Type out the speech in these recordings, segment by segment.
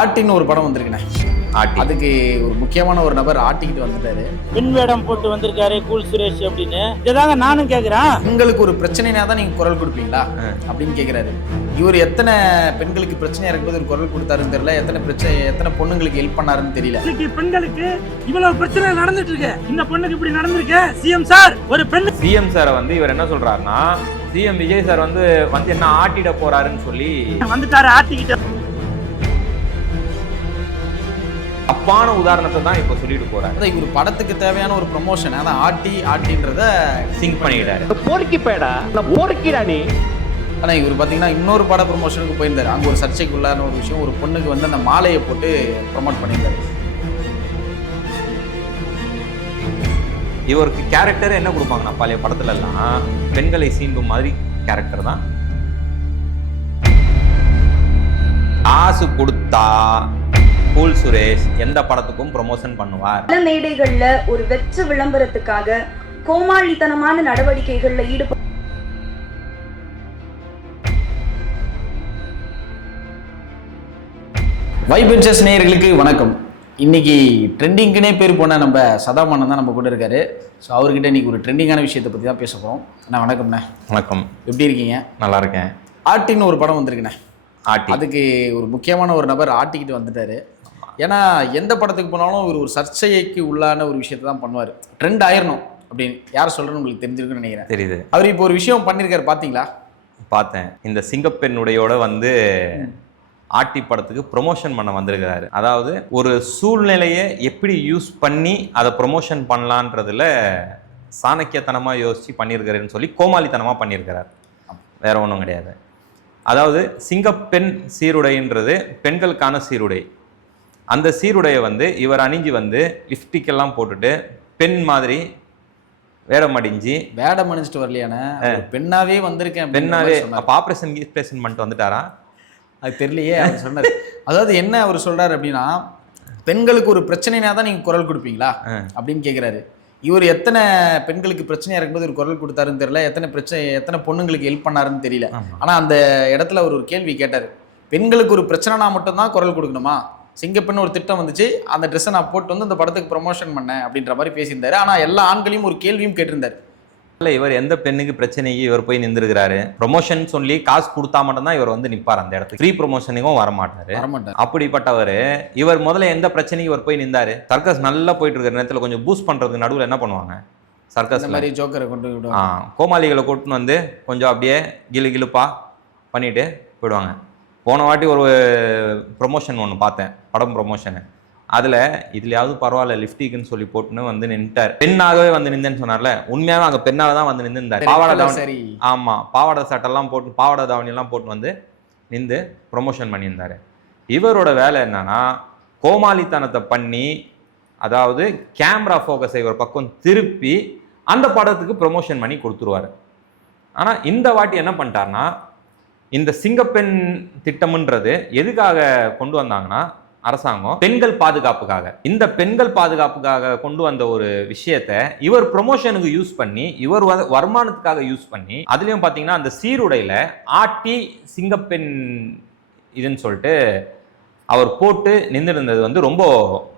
ஆட்டின்னு ஒரு படம் வந்திருக்குண்ணே. அதுக்கு ஒரு முக்கியமான ஒரு நபர் ஆட்டிக்கிட்டு வந்துட்டாரு. பெண் வேடம் போட்டு வந்திருக்காரு கூல் சுரேஷ் அப்படின்னு. இதாங்க நானும் கேக்குறேன், உங்களுக்கு ஒரு பிரச்சனைனா தான் நீங்க குரல் கொடுப்பீங்களா அப்படின்னு கேக்குறாரு. இவர் எத்தனை பெண்களுக்கு பிரச்சனையா இருக்கும்போது ஒரு குரல் கொடுத்தாருன்னு தெரியல, எத்தனை பொண்ணுங்களுக்கு ஹெல்ப் பண்ணாருன்னு தெரியல. இன்னைக்கு பெண்களுக்கு இவ்வளவு பிரச்சனை நடந்துட்டு இருக்கு, இந்த பொண்ணுக்கு இப்படி நடந்திருக்கு. சிஎம் சார் ஒரு பெண் சிஎம் சாரை வந்து இவர் என்ன சொல்றாருன்னா, சிஎம் விஜய் சார் வந்து என்ன ஆட்டிட போறாருன்னு சொல்லி வந்துட்டாரு ஆட்டிக்கிட்டு. தப்பான உதாரணத்தை தான் இப்ப சொல்லிட்டு போறாரு. அதான் இவர் படத்துக்கு தேவையான ஒரு ப்ரொமோஷன், அதான் ஆட்டின்றத சிங்க் பண்ணிக்கிட்டாரு. போர்க்கி பேடா போர்க்கிடா நீ. ஆனால் இவர் பார்த்தீங்கன்னா இன்னொரு பட ப்ரொமோஷனுக்கு போயிருந்தாரு. அங்கே ஒரு சர்ச்சைக்குள்ளான ஒரு விஷயம், ஒரு பொண்ணுக்கு வந்து அந்த மாலையை போட்டு ப்ரொமோட் பண்ணியிருந்தாரு. இவருக்கு கேரக்டர் என்ன கொடுப்பாங்கன்னா, பழைய படத்துல எல்லாம் பெண்களை சீண்டும் மாதிரி கேரக்டர் தான். காசு கொடுத்தா கூல் சுரேஷ் எந்த படத்துக்கும் ப்ரொமோஷன் பண்ணுவார். பல மேடைகள்ல ஒரு வெற்ற விளம்பரத்துக்காக கோமாளித்தனமான நடவடிக்கைகள்ல ஈடுபட்டு வைபென்ச்சர்ஸ் நேயர்களுக்கு வணக்கம். இன்னைக்கு ட்ரெண்டிங்குனே பேர் போன நம்ம சதாமானன் தான் நம்ம கூட இருக்காரு. ஸோ அவர்கிட்ட இன்னைக்கு ஒரு ட்ரெண்டிங்கான விஷயத்தை பற்றி தான் பேச போகிறோம். அண்ணா வணக்கம்ண்ணே. வணக்கம். எப்படி இருக்கீங்க? நல்லா இருக்கேன். ஆட்டின்னு ஒரு படம் வந்திருக்குண்ணே. ஆட்டி. அதுக்கு ஒரு முக்கியமான ஒரு நபர் ஆட்டிக்கிட்டு வந்துட்டாரு. ஏன்னா எந்த படத்துக்கு போனாலும் ஒரு சர்ச்சைக்கு உள்ளான ஒரு விஷயத்தை தான் பண்ணுவார். ட்ரெண்ட் ஆயிரணும் அப்படின்னு யார் சொல்கிறேன்னு உங்களுக்கு தெரிஞ்சிருக்குன்னு நினைக்கிறேன். தெரியுது. அவர் இப்போ ஒரு விஷயம் பண்ணியிருக்காரு, பார்த்தீங்களா? பார்த்தேன். இந்த சிங்கப்பெண்ணுடையோட வந்து ஆட்டி படத்துக்கு ப்ரொமோஷன் பண்ண வந்திருக்கிறாரு. அதாவது ஒரு சூழ்நிலையை எப்படி யூஸ் பண்ணி அதை ப்ரொமோஷன் பண்ணலான்றதுல சாணக்கியத்தனமாக யோசித்து பண்ணியிருக்காருன்னு சொல்லி கோமாளித்தனமாக பண்ணியிருக்கிறார். வேற ஒன்றும் கிடையாது. அதாவது சிங்கப்பெண் சீருடைன்றது பெண்களுக்கான சீருடை. அந்த சீருடையை வந்து இவர் அணிஞ்சு வந்து லிப்டிக்கெல்லாம் போட்டுட்டு பெண் மாதிரி வேடம் அணிஞ்சிட்டு வரலையான பெண்ணாவே வந்திருக்கேன். பெண்ணாவே அப்போ ஆப்ரேஷன் பண்ணிட்டு வந்துட்டாரா? அது தெரியலையே. அவர் சொன்னார். அதாவது என்ன அவர் சொல்றாரு அப்படின்னா, பெண்களுக்கு ஒரு பிரச்சனைனா தான் நீங்க குரல் கொடுப்பீங்களா அப்படின்னு கேட்கிறாரு. இவர் எத்தனை பெண்களுக்கு பிரச்சனையா இருக்கும்போது ஒரு குரல் கொடுத்தாருன்னு தெரியல, எத்தனை பொண்ணுங்களுக்கு ஹெல்ப் பண்ணாருன்னு தெரியல. ஆனா அந்த இடத்துல அவர் ஒரு கேள்வி கேட்டார். பெண்களுக்கு ஒரு பிரச்சனைனா மட்டும்தான் குரல் கொடுக்கணுமா? சிங்கப்பெண்ணு ஒரு திட்டம் வந்துச்சு, அந்த ட்ரெஸ்ஸை நான் போட்டு வந்து இந்த படத்துக்கு ப்ரொமோஷன் பண்ணேன் அப்படின்ற மாதிரி பேசியிருந்தாரு. ஆனா எல்லா ஆண்களையும் ஒரு கேள்வியும் கேட்டிருந்தாரு. இல்லை, இவர் எந்த பெண்ணுக்கு பிரச்சனைக்கு இவர் போய் நின்றுருக்கிறாரு? ப்ரொமோஷன் சொல்லி காசு கொடுத்தா மட்டும்தான் இவர் வந்து நிற்பார் அந்த இடத்துக்கு. ஃப்ரீ ப்ரொமோஷனுக்கும் வரமாட்டாரு. அப்படிப்பட்டவர் இவர் முதல்ல எந்த பிரச்சனைக்கு இவர் போய் நின்றாரு? சர்க்கஸ் நல்லா போயிட்டு இருக்கிற நேரத்தில் கொஞ்சம் பூஸ்ட் பண்றதுக்கு நடுவில் என்ன பண்ணுவாங்க? சர்க்கஸ் மாதிரி ஜோக்கரை கொண்டு விடுவாங்க. கோமாளிகளை கூட்டின்னு வந்து கொஞ்சம் அப்படியே கிளுப்பா பண்ணிட்டு போயிடுவாங்க. போன வாட்டி ஒரு ப்ரொமோஷன் ஒன்று பார்த்தேன், படம் ப்ரொமோஷனு. அதில் இதுலையாவது பரவாயில்ல லிப்டிக்னு சொல்லி போட்டுன்னு வந்து நின்ட்டார். பெண்ணாகவே வந்து நின்றேன்னு சொன்னார்ல, உண்மையாகவே அங்கே பெண்ணாக தான் வந்து நின்றுந்தார். பாவாடை தாவணி, ஆமாம், பாவாடை சட்டெல்லாம் போட்டு பாவாடை தாவணியெல்லாம் போட்டு வந்து நின்று ப்ரொமோஷன் பண்ணியிருந்தார். இவரோட வேலை என்னன்னா, கோமாளித்தனத்தை பண்ணி, அதாவது கேமரா ஃபோக்கஸை ஒரு பக்கம் திருப்பி அந்த படத்துக்கு ப்ரொமோஷன் பண்ணி கொடுத்துருவார். ஆனால் இந்த வாட்டி என்ன பண்ணிட்டார்னா, இந்த சிங்கப்பெண் திட்டம்ன்றது எதுக்காக கொண்டு வந்தாங்கன்னா, அரசாங்கம் பெண்கள் பாதுகாப்புக்காக. இந்த பெண்கள் பாதுகாப்புக்காக கொண்டு வந்த ஒரு விஷயத்தை இவர் ப்ரொமோஷனுக்கு யூஸ் பண்ணி, இவர் வருமானத்துக்காக யூஸ் பண்ணி, அதுலயும் பாத்தீங்கன்னா அந்த சீருடையில ஆட்டி சிங்கப்பெண் இதுன்னு சொல்லிட்டு அவர் போட்டு நின்று இருந்தது வந்து ரொம்ப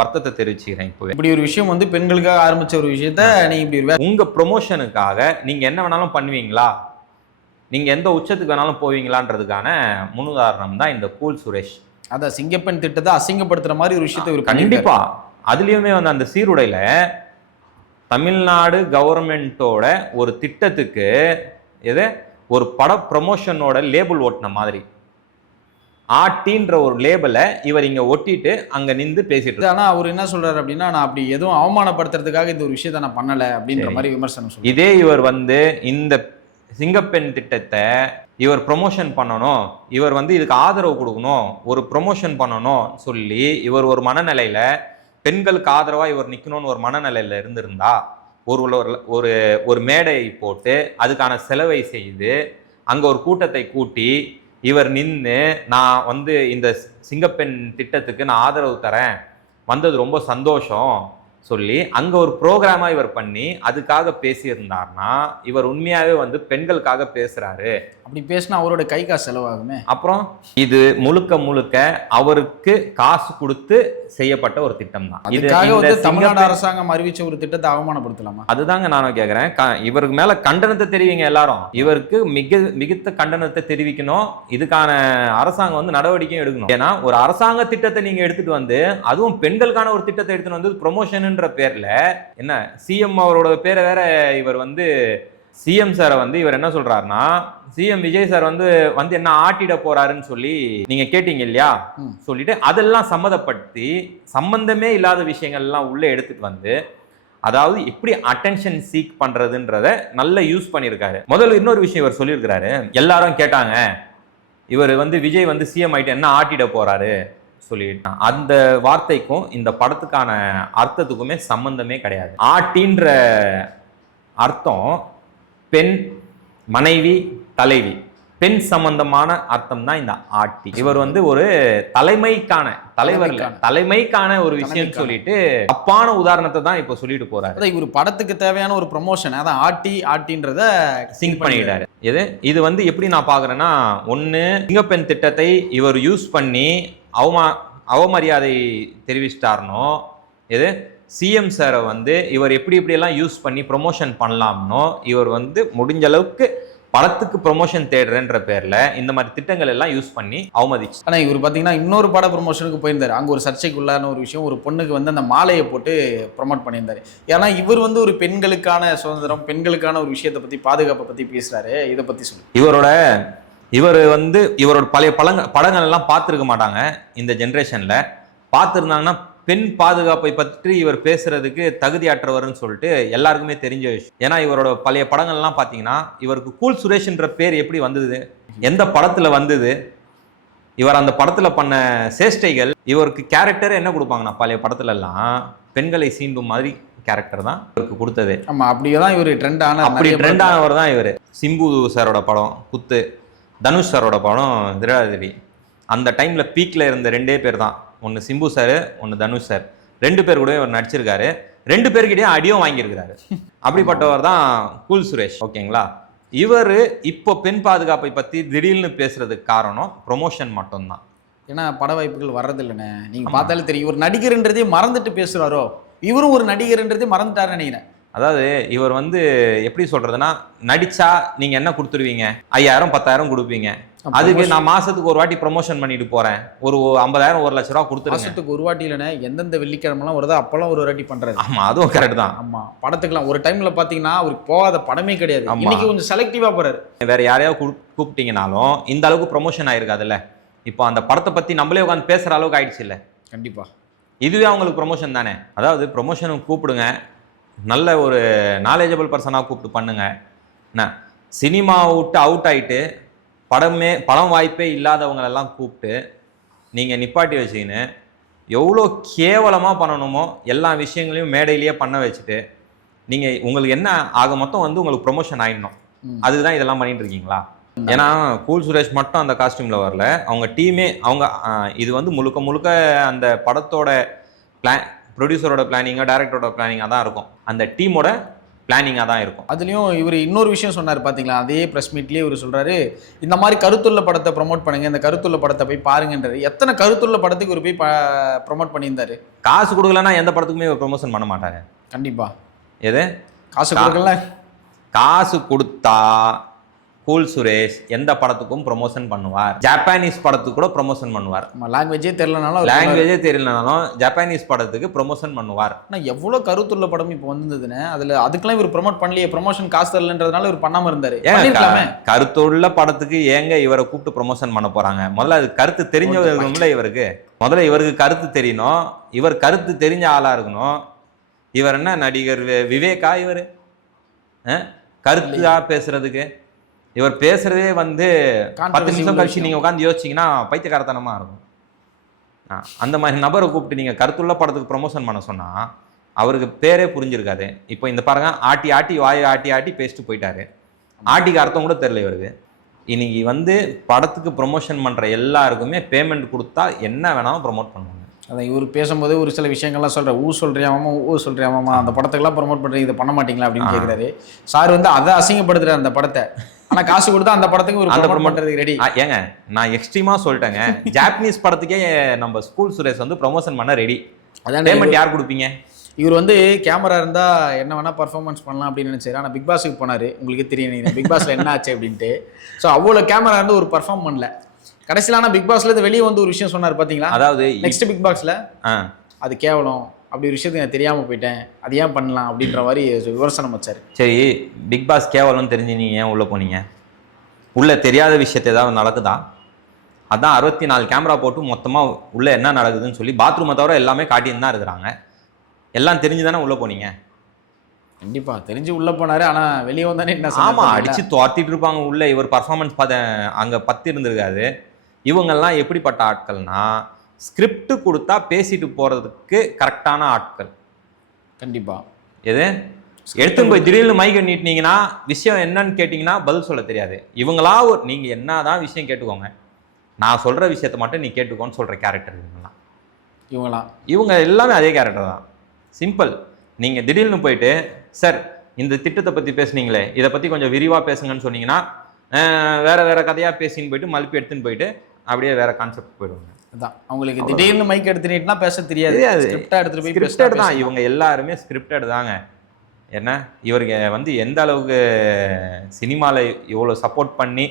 வருத்தத்தை தெரிவிச்சுக்கிறேன். இப்போ இப்படி ஒரு விஷயம் வந்து பெண்களுக்காக ஆரம்பிச்ச ஒரு விஷயத்த நீங்க இப்படி உங்க ப்ரொமோஷனுக்காக நீங்க என்ன வேணாலும் பண்ணுவீங்களா, நீங்க எந்த உச்சத்துக்கு வேணாலும் போவீங்களான்றதுக்கான முன்னுதாரணம் தான் இந்த கூல் சுரேஷ். அதான் சிங்கப்பெண் திட்டத்தை அசிங்கப்படுத்துற மாதிரி ஒரு விஷயத்தை இவர் கண்டிப்பா. அதுலயுமே வந்து அந்த சீருடையில தமிழ்நாடு கவர்மெண்டோட ஒரு திட்டத்துக்கு ஒரு பட ப்ரமோஷனோட லேபிள் ஓட்டின மாதிரி ஆட்டின்ற ஒரு லேபிளை இவர் இங்க ஒட்டிட்டு அங்க நின்று பேசிட்டு. ஆனா அவர் என்ன சொல்றாரு அப்படின்னா, நான் அப்படி எதுவும் அவமானப்படுத்துறதுக்காக இந்த ஒரு விஷயத்தை நான் பண்ணல அப்படின்ற மாதிரி விமர்சனம் சொல்றாரு. இதே இவர் வந்து இந்த சிங்கப்பெண் திட்டத்தை இவர் ப்ரொமோஷன் பண்ணணும், இவர் வந்து இதுக்கு ஆதரவு கொடுக்கணும், ஒரு ப்ரொமோஷன் பண்ணணும் சொல்லி இவர் ஒரு மனநிலையில பெண்களுக்கு ஆதரவாக இவர் நிற்கணும்னு ஒரு மனநிலையில இருந்திருந்தா, ஒரு மேடை போட்டு அதுக்கான செலவை செய்து அங்க ஒரு கூட்டத்தை கூட்டி இவர் நின்று, நான் வந்து இந்த சிங்கப்பெண் திட்டத்துக்கு நான் ஆதரவு தரேன், வந்தது ரொம்ப சந்தோஷம் சொல்லி அங்க ஒரு ப்ரோக்ராமா இவர் பண்ணி அதுக்காக பேசியிருந்தார்னா இவர் உண்மையாவே வந்து பெண்களுக்காக பேசுறாரு. அப்படி பேசினா அவரோட கை காசு செலவாகுமே. அப்புறம் இது முழுக்க அவருக்கு காசு கொடுத்து செய்யப்பட்ட ஒரு திட்டம் தான். இதுக்காக வந்து தமிழ்நாடு அரசாங்கம் அறிவிச்ச ஒரு திட்டத்தை அவமானப்படுத்தலாமா? அதுதாங்க நானும் கேட்கிறேன். இவருக்கு மேல கண்டனத்தை தெரிவிங்க எல்லாரும். இவருக்கு மிகுந்த கண்டனத்தை தெரிவிக்கணும். இதுக்கான அரசாங்கம் வந்து நடவடிக்கையும் எடுக்கணும். ஏன்னா ஒரு அரசாங்க திட்டத்தை நீங்க எடுத்துட்டு வந்து அதுவும் பெண்களுக்கான ஒரு திட்டத்தை எடுத்துட்டு வந்து ப்ரொமோஷன்ன்ற பேர்ல என்ன சிஎம் அவரோட பேரை வேற இவர் வந்து சிஎம் சாரை வந்து இவர் என்ன சொல்றாருன்னா சிஎம் விஜய் சார் வந்து என்ன ஆட்டிட போறாருன்னு சொல்லி நீங்க கேட்டீங்க இல்லையா, சொல்லிட்டு அதெல்லாம் சம்மந்தப்படுத்தி சம்பந்தமே இல்லாத விஷயங்கள் எல்லாம் உள்ள எடுத்துட்டு வந்து அதாவது எப்படி அட்டென்ஷன் சீக் பண்றதுன்றத நல்ல யூஸ் பண்ணியிருக்காரு. முதல்ல இன்னொரு விஷயம் இவர் சொல்லியிருக்கிறாரு, எல்லாரும் கேட்டாங்க இவர் வந்து விஜய் வந்து சிஎம் ஆயிட்டு என்ன ஆட்டிட போறாரு சொல்லிட்டான். அந்த வார்த்தைக்கும் இந்த படத்துக்கான அர்த்தத்துக்குமே சம்பந்தமே கிடையாது. ஆட்டின்ற அர்த்தம் பெண், மனைவி, தலைவி, பெண் சம்பந்தமான அர்த்தம் தான் இந்த ஆட்டி. இவர் வந்து ஒரு தலைமைக்கான ஒரு விஷயம் சொல்லிட்டு தப்பான உதாரணத்தை தான் இப்ப சொல்லிட்டு போறாரு. இவர் படத்துக்கு தேவையான ஒரு ப்ரொமோஷன் அதான் ஆட்டின்றத சிங்க் பண்ணிட்டாரு. இது வந்து எப்படி நான் பாக்குறேன்னா, ஒண்ணு சிங்கப்பெண் திட்டத்தை இவர் யூஸ் பண்ணி அவமரியாதை தெரிவிச்சிட்டாருனோ, சிஎம் சாரை வந்து இவர் எப்படியெல்லாம் யூஸ் பண்ணி ப்ரொமோஷன் பண்ணலாம்னோ இவர் வந்து முடிஞ்ச அளவுக்கு படத்துக்கு ப்ரொமோஷன் தேடுறன்ற பேர்ல இந்த மாதிரி திட்டங்கள் எல்லாம் யூஸ் பண்ணி அவமதிச்சு. ஆனா இவர் பாத்தீங்கன்னா இன்னொரு பட ப்ரொமோஷனுக்கு போயிருந்தாரு. அங்க ஒரு சர்ச்சைக்குள்ளான ஒரு விஷயம், ஒரு பொண்ணுக்கு வந்து அந்த மாலையை போட்டு ப்ரொமோட் பண்ணியிருந்தாரு. ஏன்னா இவர் வந்து ஒரு பெண்களுக்கான சுதந்திரம், பெண்களுக்கான ஒரு விஷயத்தை பத்தி, பாதுகாப்பை பத்தி பேசுறாரு. இதை பத்தி சொல்லு. இவரோட பழைய படங்கள் எல்லாம் பார்த்துருக்க மாட்டாங்க இந்த ஜென்ரேஷன்ல. பார்த்துருந்தாங்கன்னா பெண் பாதுகாப்பை பற்றி இவர் பேசுறதுக்கு தகுதியற்றவர்னு சொல்லிட்டு எல்லாருக்குமே தெரிஞ்ச விஷயம். ஏன்னா இவரோட பழைய படங்கள்லாம் பார்த்தீங்கன்னா இவருக்கு கூல் சுரேஷ்ன்ற பேர் எப்படி வந்தது, எந்த படத்துல வந்தது, இவர் அந்த படத்துல பண்ண சேஷ்டைகள், இவருக்கு கேரக்டர் என்ன கொடுப்பாங்கன்னா பழைய படத்துல எல்லாம் பெண்களை சீண்டும் மாதிரி கேரக்டர் தான் இவருக்கு கொடுத்தது. ஆமா, அப்படியேதான் இவர் ட்ரெண்ட் ஆனவர் தான் இவர். சிம்பு சாரோட படம் குத்து, தனுஷ் சாரோட படம் திராதிரி, அந்த டைம்ல பீக்ல இருந்த 2 பேர் தான், ஒன்று சிம்பு சார், ஒன்று தனுஷ் சார். 2 பேர் கூட இவர் நடிச்சிருக்காரு. 2 பேர்கிட்டயும் அடியும் வாங்கியிருக்கிறாரு. அப்படிப்பட்டவர் தான் கூல் சுரேஷ். ஓகேங்களா? இவர் இப்போ பெண் பாதுகாப்பை பத்தி திடீர்னு பேசுறதுக்கு காரணம் ப்ரொமோஷன் மட்டும்தான். ஏன்னா பட வாய்ப்புகள் வர்றதில்லைண்ணே. நீங்க பார்த்தாலே தெரியும், ஒரு நடிகர்ன்றதே மறந்துட்டு பேசுறாரோ. இவரும் ஒரு நடிகர்ன்றதே மறந்துட்டாருன்னு நினைக்கிறேன். அதாவது இவர் வந்து எப்படி சொல்றதுன்னா, நடிச்சா நீங்க என்ன கொடுத்துருவீங்க, 5000 10,000 கொடுப்பீங்க, அதுக்கு நான் மாசத்துக்கு ஒரு வாட்டி ப்ரொமோஷன் பண்ணிட்டு போறேன், ஒரு 50,000 1 லட்ச ரூபா கொடுத்துருங்க. மாசத்துக்கு ஒரு வாட்டி இல்லைன்னா எந்தெந்த வெள்ளிக்கிழமெல்லாம் வருதோ அப்பெல்லாம் ஒரு வாட்டி பண்றாரு. ஆமா, அதுவும் கரெக்ட் தான். ஆமா, படத்துக்குலாம் ஒரு டைம்ல பாத்தீங்கன்னா அவருக்கு போகாத படமே கிடையாது. இன்னைக்கு கொஞ்சம் செலக்டிவா போறாரு. வேற யாரையாவது கூப்பிட்டீங்கனாலும் இந்த அளவுக்கு ப்ரொமோஷன் ஆயிருக்காதுல்ல. இப்போ அந்த படத்தை பத்தி நம்மளே உட்காந்து பேசுற அளவுக்கு ஆயிடுச்சு இல்ல. கண்டிப்பா இதுவே அவங்களுக்கு ப்ரொமோஷன் தானே. அதாவது ப்ரொமோஷனுக்கு கூப்பிடுங்க, நல்ல ஒரு நாலேஜபிள் பர்சனாக கூப்பிட்டு பண்ணுங்க. என்ன சினிமாவை விட்டு அவுட் ஆகிட்டு படம் வாய்ப்பே இல்லாதவங்களெல்லாம் கூப்பிட்டு நீங்கள் நிப்பாட்டி வச்சுக்கின்னு எவ்வளோ கேவலமாக பண்ணணுமோ எல்லா விஷயங்களையும் மேடையிலேயே பண்ண வச்சுட்டு நீங்கள் உங்களுக்கு என்ன ஆக மொத்தம் வந்து உங்களுக்கு ப்ரொமோஷன் ஆகிடணும். அதுதான் இதெல்லாம் பண்ணிட்டு இருக்கீங்களா? ஏன்னா கூல் சுரேஷ் மட்டும் அந்த காஸ்டியூமில் வரல, அவங்க டீமே இது வந்து முழுக்க அந்த படத்தோட ப்ரொடியூசரோட பிளானிங்கோ டைரக்டரோட பிளானிங்காக தான் இருக்கும், அந்த டீமோட பிளானிங்காக தான் இருக்கும். அதுலேயும் இவர் இன்னொரு விஷயம் சொன்னார் பார்த்தீங்களா, அதே ப்ரெஸ் மீட்லேயே இவர் சொல்கிறாரு, இந்த மாதிரி கருத்துள்ள படத்தை ப்ரொமோட் பண்ணுங்க, இந்த கருத்துள்ள படத்தை போய் பாருங்கன்றாரு. எத்தனை கருத்துள்ள படத்துக்கு இவர் போய் ப்ரொமோட் பண்ணியிருந்தாரு? காசு கொடுக்கலன்னா எந்த படத்துக்குமே இவர் ப்ரொமோஷன் பண்ண மாட்டாரு. கண்டிப்பாக. எது காசு கொடுக்கல? காசு கொடுத்தா கூல் சுரேஷ் எந்த படத்துக்கும் ப்ரொமோஷன் பண்ணுவார். ஜப்பானீஸ் படத்துக்கு கூட ப்ரொமோஷன் பண்ணுவார். லாங்குவேஜே தெரியலனாலும் ஜப்பானீஸ் படத்துக்கு ப்ரொமோஷன் பண்ணுவார். ஆனால் எவ்வளோ கருத்துள்ள படம் இப்போ வந்ததுன்னு அதுக்கெல்லாம் இவர் ப்ரொமோட் பண்ணலையே, ப்ரொமோஷன் காசு தரலன்றதுனால இவர் பண்ணாம இருந்தாரு. கருத்துள்ள படத்துக்கு ஏங்க இவரை கூப்பிட்டு ப்ரொமோஷன் பண்ண போறாங்க? முதல்ல அது கருத்து தெரிஞ்சவங்க இவருக்கு. முதல்ல இவருக்கு கருத்து தெரியணும், இவர் கருத்து தெரிஞ்ச ஆளா இருக்கணும். இவர் என்ன நடிகர் விவேகா? இவர் கருத்தா பேசுறதுக்கு இவர் பேசுறதே வந்து 10 நிமிஷம் கழிச்சு நீங்க உட்காந்து யோசிச்சீங்கன்னா பைத்தியக்காரத்தனமா இருக்கும். அந்த மாதிரி நபரை கூப்பிட்டு நீங்க கருத்துள்ள படத்துக்கு ப்ரொமோஷன் பண்ண சொன்னா அவருக்கு பேரே புரிஞ்சிருக்காது. இப்போ இந்த பாருங்க, ஆட்டி வாயை ஆட்டி பேசிட்டு போயிட்டாரு. ஆட்டிக்கு அர்த்தம் கூட தெரியல இவருக்கு. இன்னைக்கு வந்து படத்துக்கு ப்ரொமோஷன் பண்ற எல்லாருக்குமே பேமெண்ட் கொடுத்தா என்ன வேணாலும் ப்ரொமோட் பண்ணுவாங்க. அதான் இவர் பேசும்போது ஒரு சில விஷயங்கள்லாம் சொல்கிறார். சொல்றியாமா சொல்றியாமா அந்த படத்துக்கெல்லாம் ப்ரொமோட் பண்ணுறீங்க, இதை பண்ண மாட்டீங்களா அப்படின்னு கேட்குறாரு. சார் வந்து அதை அசிங்கப்படுத்துறாரு அந்த படத்தை. ஆனால் காசு கொடுத்தா அந்த படத்துக்கு ஒரு ப்ரொமோட் பண்ணுறதுக்கு ரெடி. ஏங்க நான் எக்ஸ்ட்ரீமாக சொல்லிட்டேங்க, ஜாப்பனீஸ் படத்துக்கே நம்ம ஸ்கூல் சுரேஷ் வந்து ப்ரொமோஷன் பண்ண ரெடி. அதான் பேமெண்ட் யார் கொடுப்பீங்க? இவர் வந்து கேமரா இருந்தால் என்ன வேணால் பர்ஃபார்மன்ஸ் பண்ணலாம் அப்படின்னு நினச்சாரு. ஆனால் பிக் பாஸுக்கு போனார். உங்களுக்கே தெரியும் நீங்கள் பிக் பாஸில் என்ன ஆச்சு அப்படின்ட்டு. ஸோ அவ்வளோ கேமரா இருந்து ஒரு பர்ஃபார்ம் பண்ணல. கடைசியில் ஆனால் பிக் பாஸ்ல இருந்து வெளியே வந்து ஒரு விஷயம் சொன்னார் பார்த்தீங்களா? அதாவது நெக்ஸ்ட் பிக் பாக்ஸில் அது கேவலம், அப்படி ஒரு விஷயத்துக்கு நான் தெரியாமல் போயிட்டேன், அது ஏன் பண்ணலாம் அப்படின்ற மாதிரி விமர்சனம் வச்சார். சரி, பிக் பாஸ் கேவலம்னு தெரிஞ்சு நீங்கள் ஏன் உள்ளே போனீங்க? உள்ளே தெரியாத விஷயத்தை ஏதாவது நடக்குதா? அதான் 64 கேமரா போட்டு மொத்தமாக உள்ளே என்ன நடக்குதுன்னு சொல்லி பாத்ரூமை தவிர எல்லாமே காட்டின்னு தான் இருக்கிறாங்க. எல்லாம் தெரிஞ்சு தானே உள்ளே போனீங்க. கண்டிப்பா தெரிஞ்சு உள்ள போனாரு. ஆனா வெளியே வந்தானே என்ன ஆமா, அடிச்சு துரத்திட்டு இருப்பாங்க உள்ள. இவர் பர்ஃபார்மன்ஸ் அங்க 10 இருந்திருக்காது. இவங்கெல்லாம் எப்படிப்பட்ட ஆட்கள்னா, ஸ்கிரிப்ட் கொடுத்தா பேசிட்டு போறதுக்கு கரெக்டான ஆட்கள். கண்டிப்பா எது எடுத்துன்னு போய் திடீர்னு மைக்க நீட்டினீங்கன்னா விஷயம் என்னன்னு கேட்டிங்கன்னா பதில் சொல்ல தெரியாது. இவங்களா நீங்க என்னதான் விஷயம் கேட்டுக்கோங்க, நான் சொல்ற விஷயத்த மட்டும் நீ கேட்டுக்கோன்னு சொல்ற கேரக்டர் இவங்க எல்லாமே அதே கேரக்டர் தான். சிம்பிள். நீங்கள் திடீர்னு போயிட்டு சார் இந்த திட்டத்தை பற்றி பேசுனீங்களே, இதை பற்றி கொஞ்சம் விரிவாக பேசுங்கன்னு சொன்னீங்கன்னா வேற கதையாக பேசின்னு போயிட்டு மலுப்பி எடுத்துன்னு போயிட்டு அப்படியே வேற கான்செப்ட் போயிடுவாங்க. அதான் அவங்களுக்கு திடீர்னு மைக் எடுத்துட்டா பேச தெரியாது. ஸ்கிரிப்டா எடுத்துட்டு போய் ஸ்கிரிப்டட் தான். இவங்க எல்லாருமே ஸ்கிரிப்டட் தாங்க. என்ன இவருக்கு வந்து எந்த அளவுக்கு சினிமாவில் இவ்வளோ சப்போர்ட் பண்ணி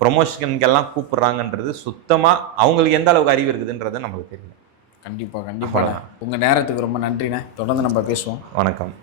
ப்ரொமோஷனுக்கெல்லாம் கூப்பிடுறாங்கன்றது சுத்தமாக அவங்களுக்கு எந்த அளவுக்கு அறிவு இருக்குதுன்றது நம்மளுக்கு தெரியல. கண்டிப்பாக உங்கள் நேரத்துக்கு ரொம்ப நன்றிண்ணே. தொடர்ந்து நம்ம பேசுவோம். வணக்கம்.